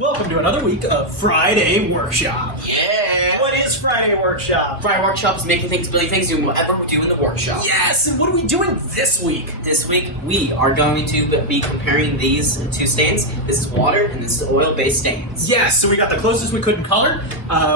Welcome to another week of Friday Workshop. Yeah! What is Friday Workshop? Friday Workshop is making things, building things, doing whatever we do in the workshop. Yes, and what are we doing this week? This week, we are going to be comparing these two stains. This is water, and this is oil-based stains. Yes, so we got the closest we could in color.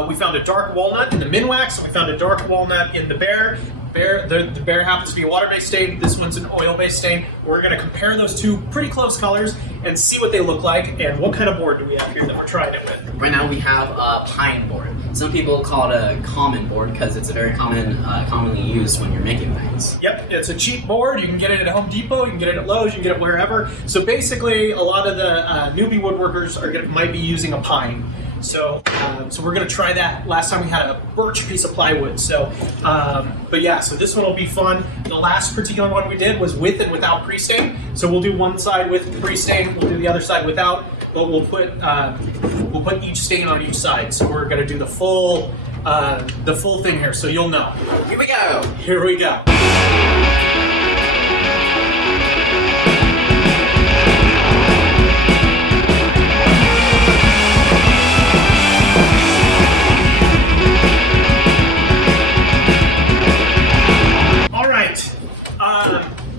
We found a dark walnut in the Minwax, and we found a dark walnut in the Behr. The Behr happens to be a water-based stain. This one's an oil-based stain. We're going to compare those two pretty close colors and see what they look like and what kind of board do we have here that we're trying it with. Right now, we have a pine board. Some people call it a common board because it's a very commonly used when you're making things. Yep, it's a cheap board. You can get it at Home Depot, you can get it at Lowe's, you can get it wherever. So basically, a lot of the newbie woodworkers might be using a pine. So we're gonna try that. Last time we had a birch piece of plywood. So, but yeah, so this one will be fun. The last particular one we did was with and without pre-stain. So we'll do one side with pre-stain, we'll do the other side without, but we'll put each stain on each side. So we're gonna do the full thing here. So you'll know. Here we go. Here we go.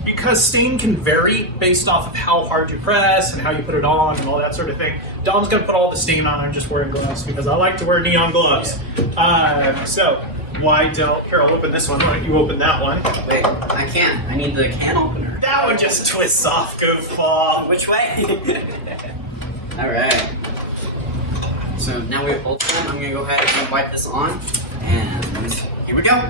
Because stain can vary based off of how hard you press and how you put it on and all that sort of thing. Dom's gonna put all the stain on. I'm just wearing gloves because I like to wear neon gloves. So why don't, here, I'll open this one. Why don't you open that one? Wait, I can't. I need the can opener. That one just twists off, goofball. Which way? Alright. So now we have both of them. I'm gonna go ahead and wipe this on. And here we go.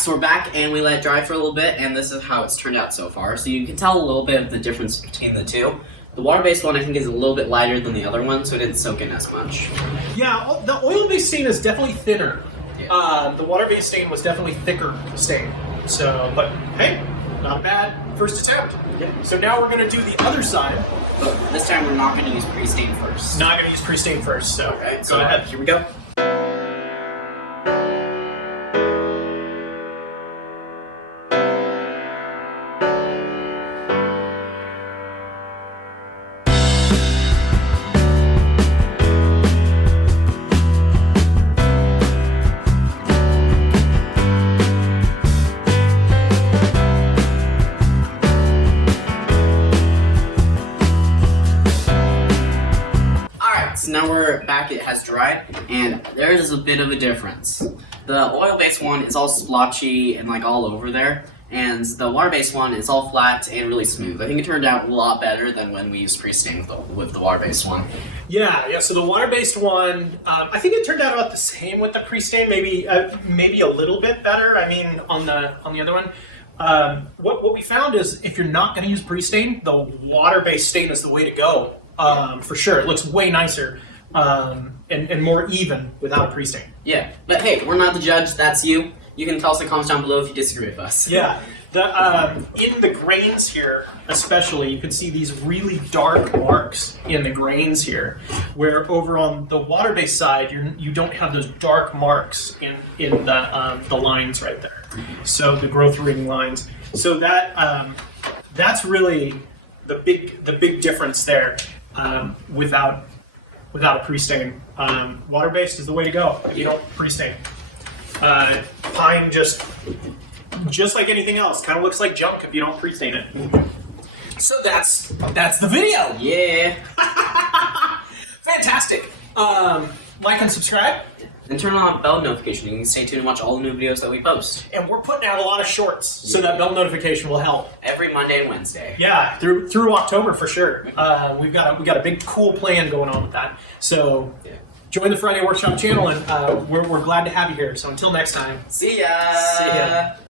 So we're back and we let it dry for a little bit, and this is how it's turned out so far. So you can tell a little bit of the difference between the two. The water-based one I think is a little bit lighter than the other one, so it didn't soak in as much. Yeah, the oil-based stain is definitely thinner. Yeah. The water-based stain was definitely thicker stain. So, but hey, not a bad first attempt. Yep. So now we're gonna do the other side. But this time we're not going to use pre-stain first. Not gonna use pre-stain first, so Alright, go ahead. Here we go. So now we're back, it has dried, and there is a bit of a difference. The oil-based one is all splotchy and like all over there, and the water-based one is all flat and really smooth. I think it turned out a lot better than when we used pre-stain with the water-based one. Yeah, so the water-based one, I think it turned out about the same with the pre-stain, maybe a little bit better, I mean, on the other one. What we found is if you're not gonna use pre-stain, the water-based stain is the way to go. For sure, it looks way nicer and more even without a pre-stain. Yeah, but hey, we're not the judge. That's you. You can tell us in the comments down below if you disagree with us. Yeah, in the grains here, especially, you can see these really dark marks in the grains here, where over on the water-based side, you don't have those dark marks in the lines right there. So the growth ring lines. So that's really the big difference there. Without a pre-stain. Water-based is the way to go if you don't pre-stain. Pine just like anything else, kind of looks like junk if you don't pre-stain it. So that's the video. Yeah. Fantastic. Like and subscribe. And turn on bell notification. You can stay tuned and watch all the new videos that we post. And we're putting out a lot of shorts, so that bell notification will help. Every Monday and Wednesday. Yeah, through October for sure. We got a big cool plan going on with that. So join the Friday Workshop channel, and we're glad to have you here. So until next time. See ya. See ya.